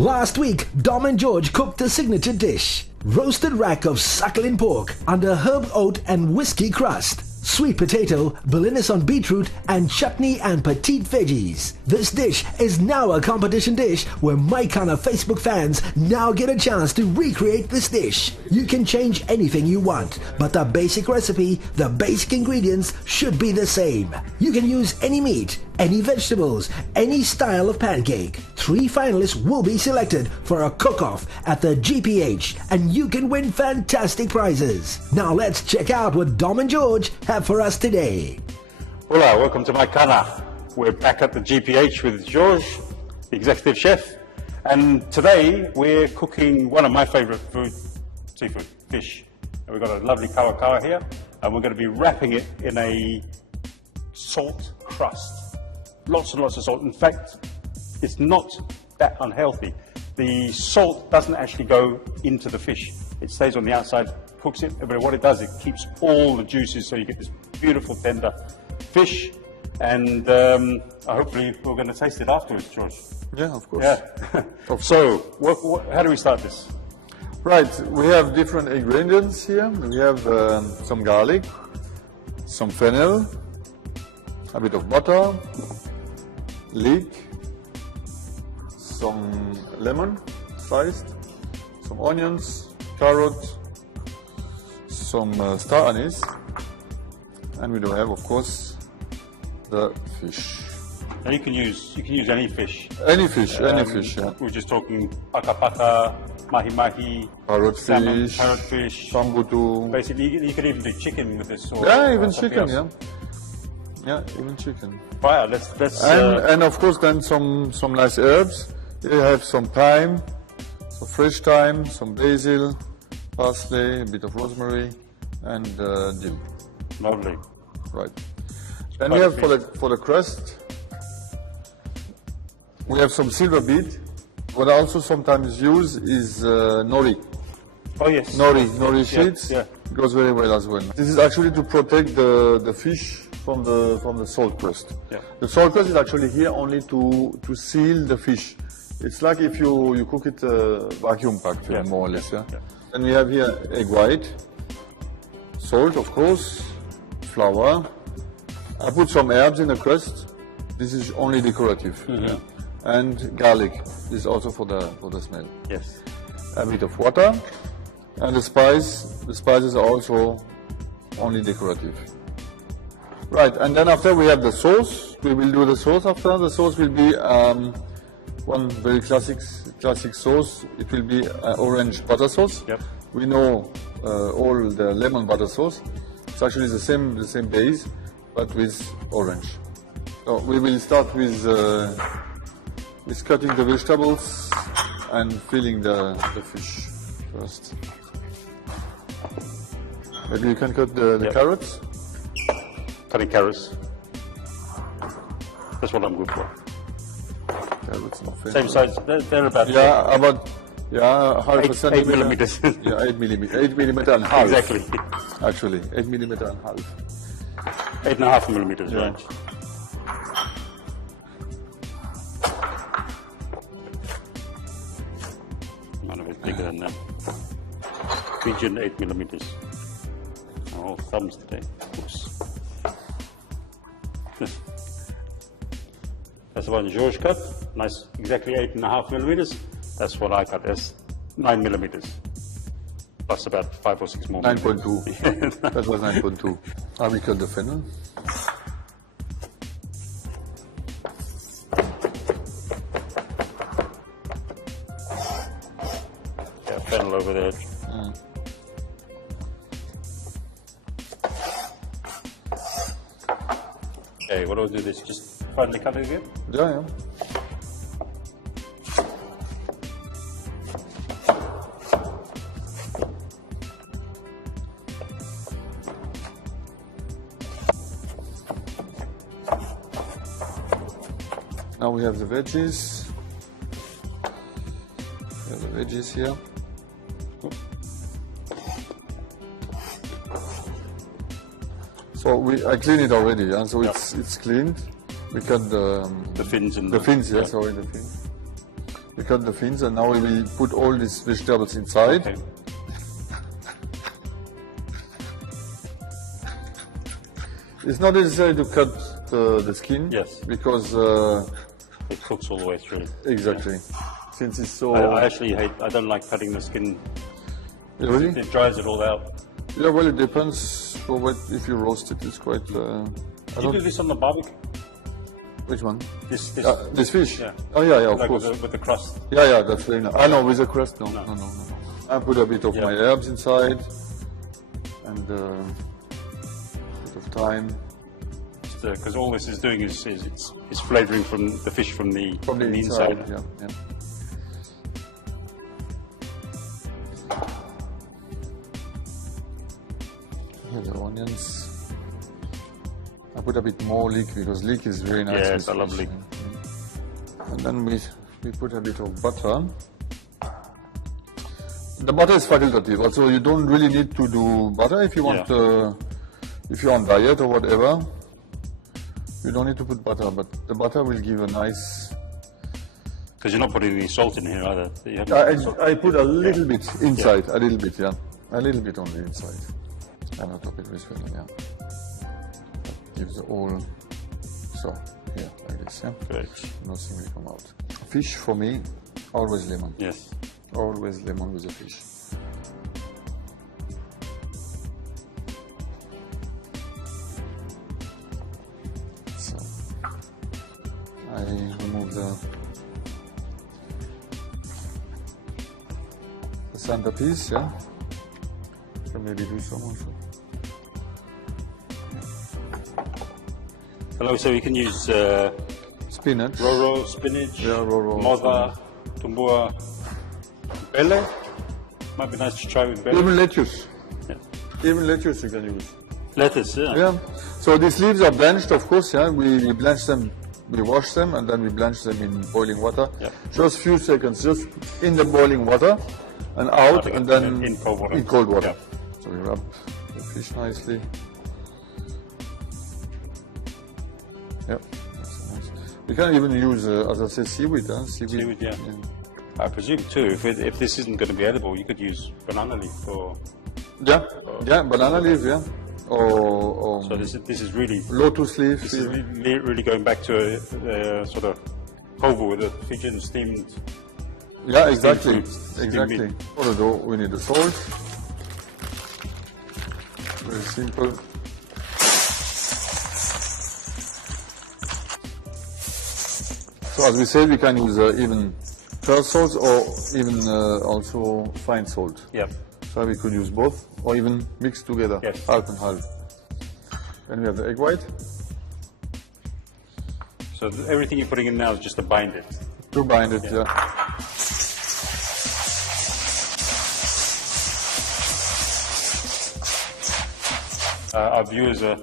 Last week, Dom and George cooked the signature dish. Roasted rack of suckling pork under herb oat and whiskey crust. Sweet potato, Bolinas on beetroot, and chutney and petite veggies. This dish is now a competition dish where Maikana Facebook fans now get a chance to recreate this dish. You can change anything you want, but the basic recipe, the basic ingredients should be the same. You can use any meat, any vegetables, any style of pancake. 3 finalists will be selected for a cook-off at the GPH, and you can win fantastic prizes. Now let's check out what Dom and George have for us today. Hola, welcome to Maikana. We're back at the GPH with George, the executive chef, and today we're cooking one of my favorite seafood, fish. And we've got a lovely kawa here, and we're going to be wrapping it in a salt crust. Lots and lots of salt. In fact, it's not that unhealthy. The salt doesn't actually go into the fish. It stays on the outside, cooks it, but what it does, it keeps all the juices, so you get this beautiful tender fish, and hopefully we're going to taste it afterwards, George. Yeah, of course. Yeah. So, how do we start this? Right, we have different ingredients here. We have some garlic, some fennel, a bit of butter, leek, some lemon sliced, some onions, carrot, some star anise, and we do have, of course, the fish. Now you can use any fish. Any fish, yeah. We're just talking paka, mahi, salmon, parrotfish, sambutu. Basically, you could even do chicken with this. Or, yeah, even chicken, yeah. Yeah, even chicken. Wow, let's and of course then some nice herbs. You have some thyme, some fresh thyme, some basil, parsley, a bit of rosemary, and dill. Lovely. Right. Then we have for the crust, we have some silver beet. What I also sometimes use is nori. Oh yes. Nori sheets. Yeah. It goes very well as well. This is actually to protect the fish from the salt crust. Yeah. The salt crust is actually here only to seal the fish. It's like if you cook it vacuum packed, more or less. Yeah. And we have here egg white, salt of course, flour. I put some herbs in the crust. This is only decorative. Mm-hmm. Yeah. And garlic. This is also for the smell. Yes. A bit of water, and the spices are also only decorative. Right, and then after we have the sauce. We will do the sauce after. The sauce will be one very classic sauce. It will be orange butter sauce. Yep. We know all the lemon butter sauce. It's actually the same base, but with orange. So we will start with cutting the vegetables and filling the fish first. Maybe you can cut the carrots. Cutting carrots. That's what I'm good for. Carrots, no Same size. They're about. Yeah, about half a centimeter. 8 millimeters. Yeah, 8 millimeters. 8 millimeter and half. Exactly. Actually, 8 millimeter and half. 8.5 millimeters, right? Mine a bit bigger than that. Region 8 millimeters. Oh, thumbs today. Oops. That's the one George cut. Nice, exactly 8.5 millimeters. That's what I cut. That's 9 millimeters. Plus about 5 or 6 more. 9.2. That was 9.2. I will cut the fennel. Yeah, fennel over there. Okay, what do I do this? Just finally cut it again? Yeah. Now we have the veggies. We have the veggies here. So I clean it already, yeah? So it's cleaned. We cut the fins and the fins, yeah, sorry, the fins. We cut the fins, and now we will put all these vegetables inside. Okay. It's not necessary to cut the skin. Yes. Because It cooks all the way through. exactly, since it's so. I actually I don't like cutting the skin. Really? It dries it all out. Yeah. Well, it depends. For what if you roast it, it's quite. I Did you do don't. this on the barbecue? Which one? This Fish. Yeah. Oh yeah, of like course. with the crust. Yeah, that's very nice. No, with the crust, no. No. I put a bit of Yeah. my herbs inside, and a bit of thyme. Because all this is doing is it's flavouring from the fish from the inside. inside. Yeah. Here the onions. I put a bit more leek because leek is very nice. Yes, with I love fish. leek. And then we put a bit of butter. The butter is facultative, also you don't really need to do butter if you want. If you're on diet or whatever, you don't need to put butter, but the butter will give a nice. Because you're not putting any salt in here either. You haven't- I put a little bit inside, a little bit, yeah, a little bit on the inside, and on top it with vanilla. Yeah. That gives the all. So here, like this, yeah. Great. Nothing will come out. Fish for me, always lemon. Yes. Always lemon with the fish. So I remove the centerpiece, yeah. Can maybe do some also. Hello, so you can use Spinach. roro, spinach, Yeah, roro, moda, tumbua, bele. Might be nice to try with bele. Even lettuce. Yeah. Even lettuce you can use. Lettuce, yeah. Yeah. So these leaves are blanched, of course. Yeah. We blanch them, we wash them, and then we blanch them in boiling water. Yep. Just few seconds, just in the boiling water, and out, and then in cold water. In cold water. Yep. So we rub the fish nicely. Yep. That's nice. We can even use, as I said, seaweed. Seaweed, yeah. I presume too, if this isn't going to be edible, you could use banana leaf or. Yeah. Yeah. Banana leaf. Yeah. Or So this is really lotus leaf. this is really going back to a sort of kovu with a Fijian steamed. Yeah, exactly. Steamed Exactly. meat. For the dough, we need the salt. Very simple. So as we said, we can use even pearl salt or even also fine salt. Yep. So we could use both or even mix together, Yes. half and half. Then we have the egg white. So everything you're putting in now is just to bind it. To bind it, yeah. Our viewers are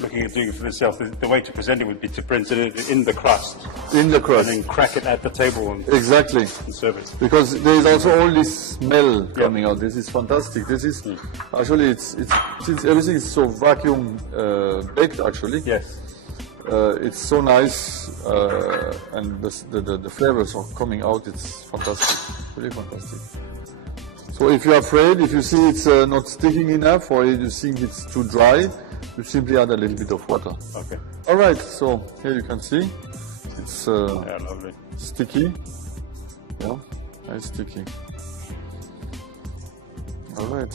looking at doing it for themselves. The way to present it would be to present it in the crust In the and crust. then crack it at the table and Exactly. serve it. Because there is also all this smell coming out. This is fantastic. This is actually it's since everything is so vacuum baked actually. Yes. It's so nice and the flavors are coming out. It's fantastic, really fantastic. So if you're afraid, if you see it's not sticking enough or you think it's too dry, you simply add a little bit of water. Okay. All right. So here you can see it's Yeah, lovely. sticky. Yeah, nice sticky. All right.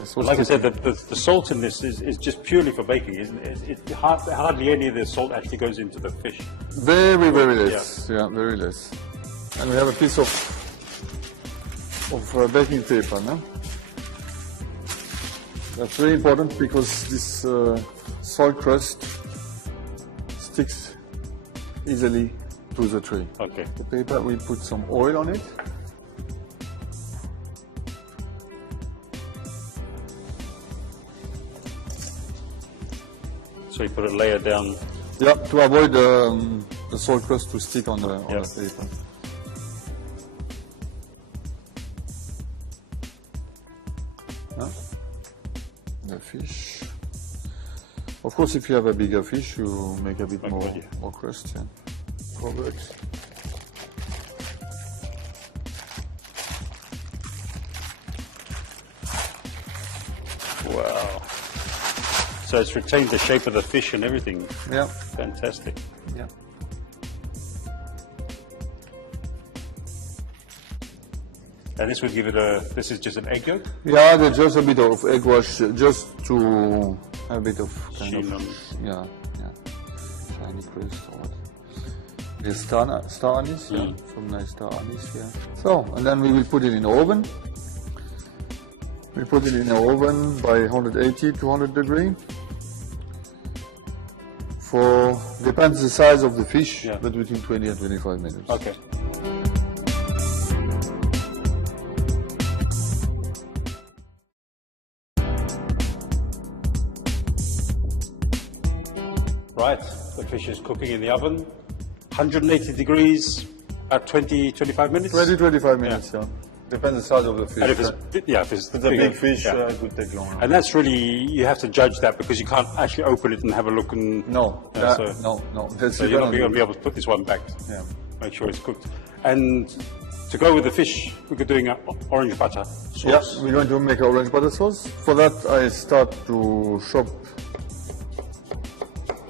It's so Like I sticky. said, the salt in this is just purely for baking, isn't it? Hardly any of the salt actually goes into the fish. Very, very less. Yeah, very less. And we have a piece of baking paper, no? That's very important because this salt crust sticks easily to the tray. Okay. The paper, we put some oil on it. So you put a layer down. Yeah, to avoid the salt crust to stick on the Yeah. paper. Yeah. The fish. Of course, if you have a bigger fish, you make a bit more, yeah. more crust. Yeah. Cover it. Wow. So it's retained the shape of the fish and everything. Yeah. Fantastic. Yeah. And this would give it a, this is just an egg yolk? Yeah, there's just a bit of egg wash, just to have a bit of kind Sheen of, on it. yeah, shiny crisp or what. There's star anise, yeah, some nice star anise, yeah. So, and then we will put it in the oven. We put it in the oven by 180 to 100 degree. For, depends the size of the fish, but between 20 and 25 minutes. Okay. Right, the fish is cooking in the oven. 180 degrees, about 20-25 minutes? 20-25 minutes, yeah. Depends the size of the fish. And if it's, if it's a big fish, it would take longer. And that's really, you have to judge that because you can't actually open it and have a look and... No, so you're not going to be able to put this one back. Yeah. Make sure it's cooked. And to go with the fish, we're doing orange butter sauce. Yeah, we're going to make orange butter sauce. For that, I start to chop,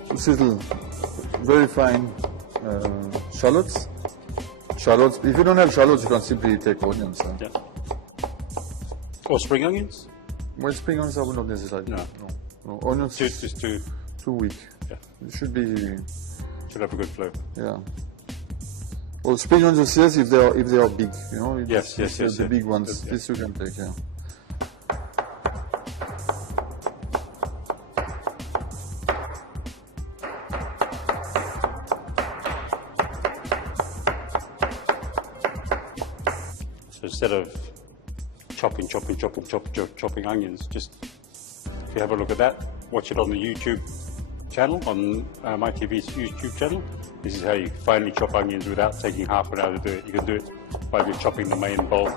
to sizzle very fine shallots. Shallots. If you don't have shallots, you can simply take onions. Yeah. Or spring onions? Well, spring onions are not necessary. No. Onions Just too weak. Yeah. It should be. Should have a good flavor. Yeah. Well, spring onions, yes, if they are big, you know. Yes. The big ones. Yeah. This you can take. Yeah. So instead of chopping onions, just if you have a look at that, watch it on the YouTube channel, on my TV's YouTube channel. This is how you finally chop onions without taking half an hour to do it. You can do it by just chopping the main bowl.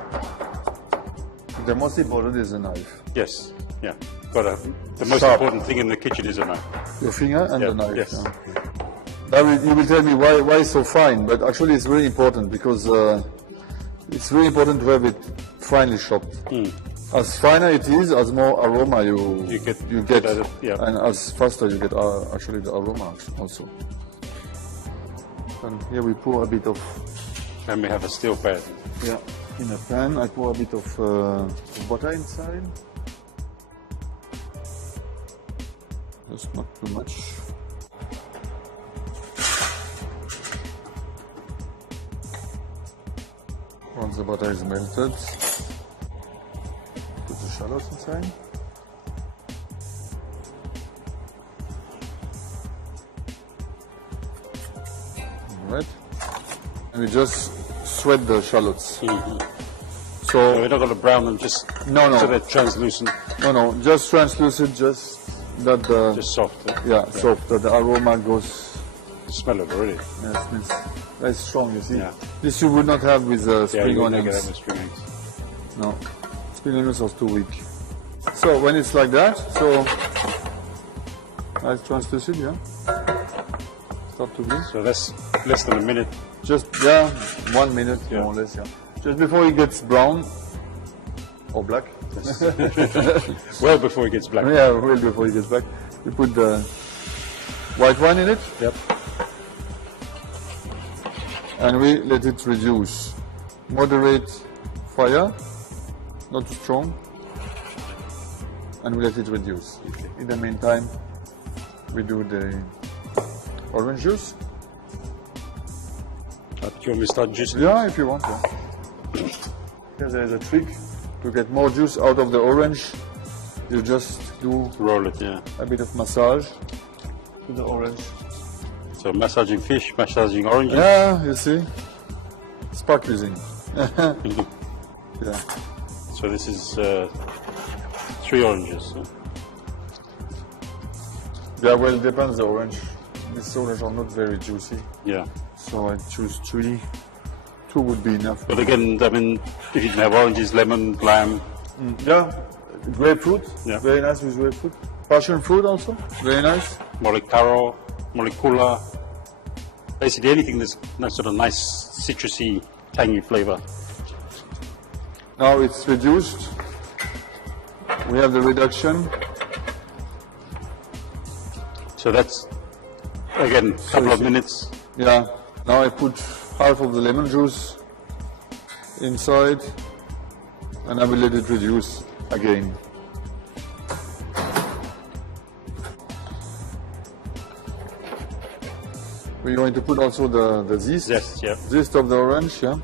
The most important is a knife. Yes, yeah. The most Sharp. important thing in the kitchen is a knife. Your finger and the knife. Yes. Yeah. Now you will tell me why so fine, but actually it's really important because it's really important to have it finely chopped. As finer it is, as more aroma you get, and as faster you get actually the aroma also. And here we pour a bit of. And we have a steel pan. Yeah, in a pan I pour a bit of butter inside. Just not too much. Once the butter is melted, put the shallots inside. Alright. And we just sweat the shallots. So we're not going to brown them, just so they're translucent. No, just translucent, just that the... Just soft. Soft, that the aroma goes... Smell it already. Yeah, it smells very strong, you see. Yeah. This you would not have with spring you onions. get that with spring onions. No, spring onions are too weak. So when it's like that, so nice translucent, yeah. Start to bleed. So that's less than a minute. Just 1 minute, more or less, yeah. Just before it gets brown or black. Well before it gets black. Yeah, well before it gets black. You put the white wine in it. Yep. And we let it reduce. Moderate fire, not too strong. And we let it reduce. In the meantime, we do the orange juice. Do you want me to start juicing? Yeah, if you want to. Here there is a trick to get more juice out of the orange. You just do roll it, a bit of massage to the orange. So massaging fish, massaging oranges. Yeah, you see, spark using. Yeah. So this is 3 oranges. Yeah, well, it depends the orange. These oranges are not very juicy. Yeah. So I choose 3. 2 would be enough. But again, I mean, if you didn't have oranges, lemon, lime. Yeah, grapefruit. Yeah. Very nice with grapefruit. Passion fruit also. Very nice. Molicaro, molicula. Basically anything that's sort of nice, citrusy, tangy flavor. Now it's reduced. we have the reduction. So that's, again, a couple of minutes. Yeah, now I put half of the lemon juice inside and I will let it reduce again. We're going to put also the zest, Yeah. zest of the orange, yeah.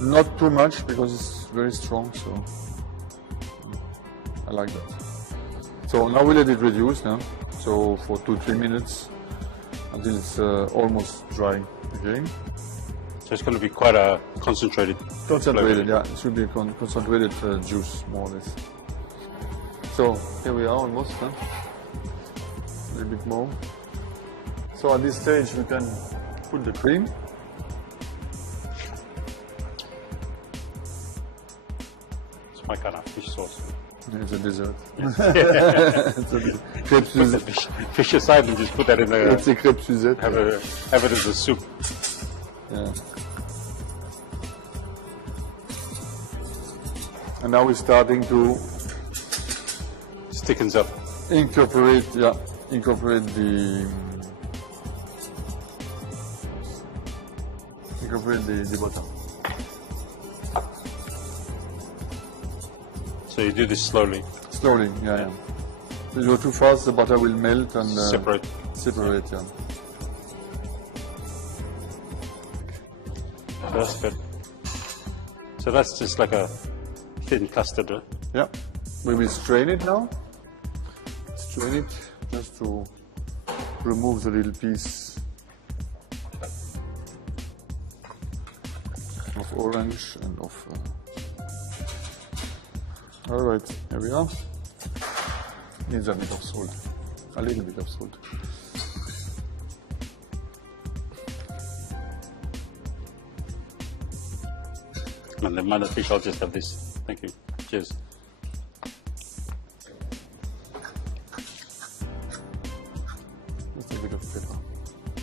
Not too much because it's very strong, so I like that. So now we let it reduce now. So for 2-3 minutes until it's almost dry again. So it's going to be quite a concentrated. Concentrated, flavor. yeah. It should be concentrated juice, more or less. So here we are almost, huh? A little bit more. So at this stage we can put the cream. It's Maikana fish sauce. It's a dessert. Yes. It's a crêpe Put the Suzette. fish aside and just put that in the, It's a crêpe Suzette. have it as a soup. Yeah. And now we're starting to Thickens up. incorporate the incorporate the butter. So you do this slowly. Slowly, yeah. If you go too fast, the butter will melt and Separate. Separate, yeah. So that's good. So that's just like a thin custard, huh? Yeah. We will strain it now. Strain it just to remove the little piece of orange and of. All right, here we are. Needs a bit of salt, a little bit of salt. And then minor fish, I'll just have this. Thank you. Cheers. Just a bit of pepper,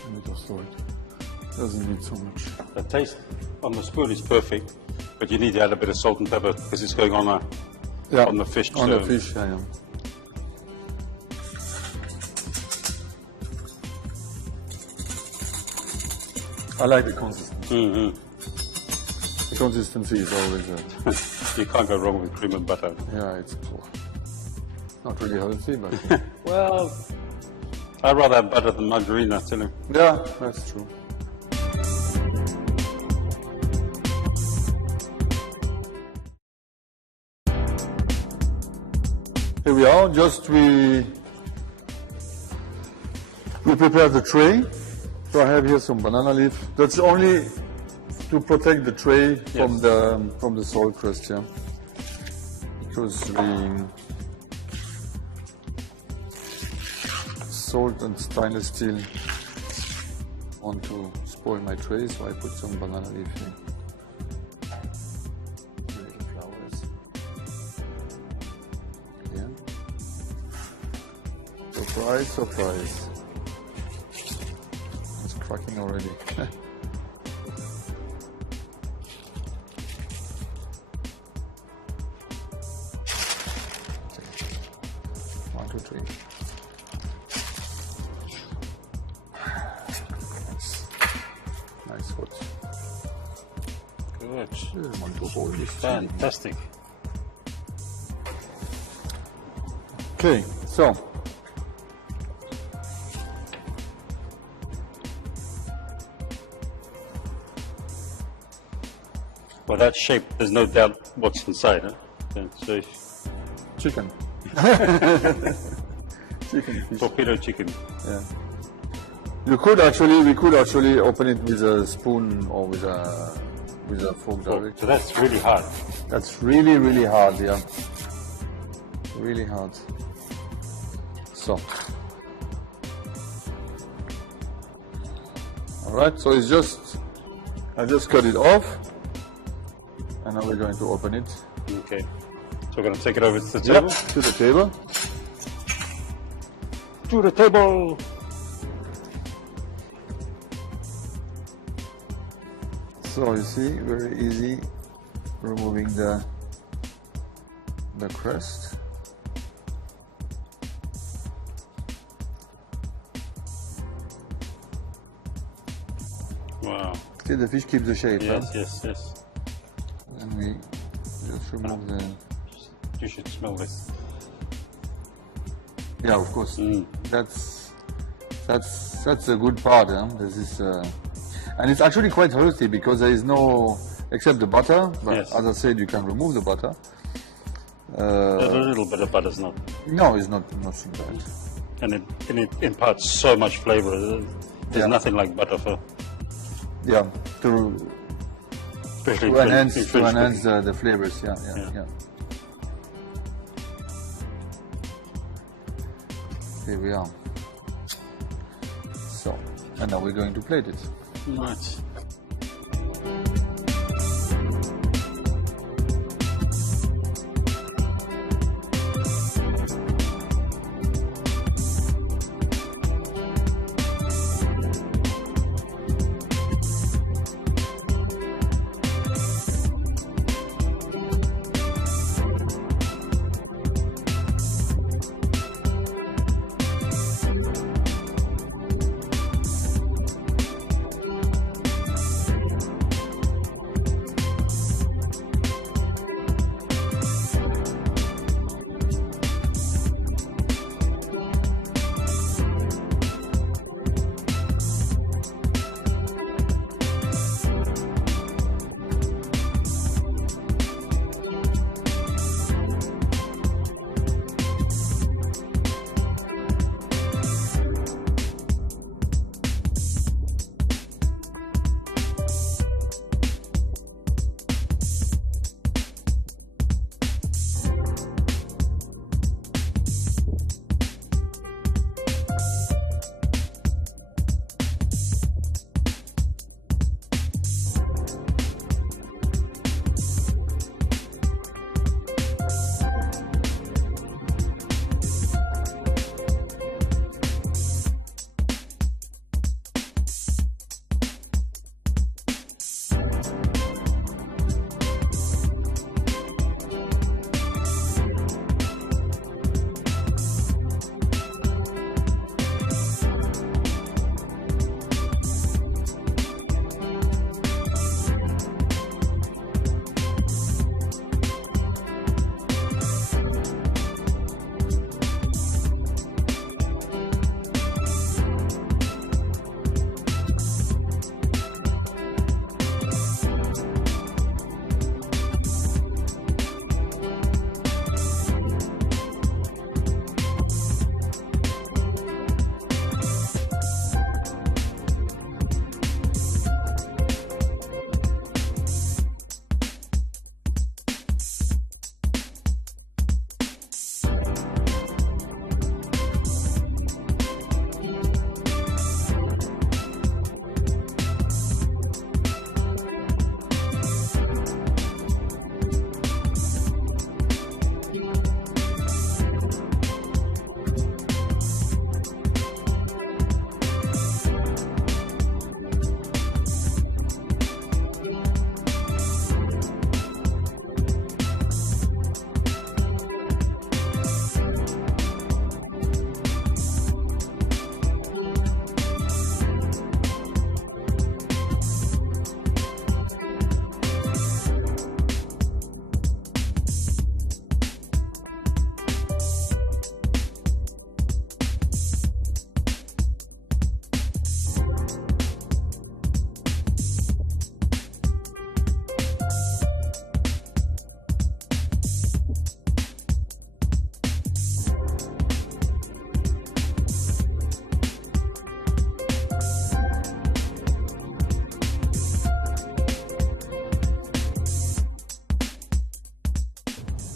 a bit of salt. Doesn't need so much. The taste on the spoon is perfect, but you need to add a bit of salt and pepper because it's going on the fish. On so the fish, yeah. I like the consistency. Mhm. The consistency is always You can't go wrong with cream and butter. yeah, it's not really healthy, but Well, I'd rather have butter than margarine, I tell you. yeah, that's true. Here we are. We prepare the tray. So I have here some banana leaf. That's only to protect the tray from the salt crust, yeah. Because the salt and stainless steel want to spoil my tray, so I put some banana leaf here. Little flowers. Yeah. Surprise, surprise. It's cracking already. One, two, three. Nice hot. Good. Want to hold this. Fantastic. Okay, so Well, that shape, there's no doubt what's inside, huh? Yeah, so chicken. Chicken fish. torpedo chicken. Yeah. We could actually open it with a spoon or with a fork direct. So that's really hard. That's really, really hard, yeah. Really hard. So. Alright, so it's just, I just cut it off. And now we're going to open it. Okay. So we're going to take it over to the table. Yep, to the table. To the table. So you see, very easy removing the the crust. Wow. See, the fish keeps the shape. Yes, huh? yes. And we just remove the. You should smell this. Yeah, of course. Mm. That's a good part. Huh? This is, and it's actually quite healthy because there is no except the butter. But Yes. as I said, you can remove the butter. A little bit of butter's not, No, it's not nothing bad. and it imparts so much flavor. There's Yeah. nothing like butter for, Yeah, to especially to in enhance French to cooking. enhance the flavors. Yeah. Yeah. Here we are. So, and now we're going to plate it. Right.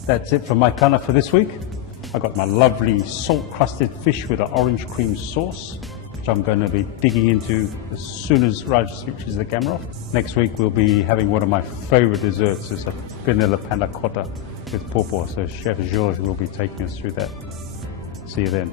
That's it from Maikana for this week. I got my lovely salt-crusted fish with an orange cream sauce, which I'm going to be digging into as soon as Raj switches the camera off. Next week we'll be having one of my favorite desserts. It's a vanilla panna cotta with pawpaw. So Chef Georges will be taking us through that. See you then.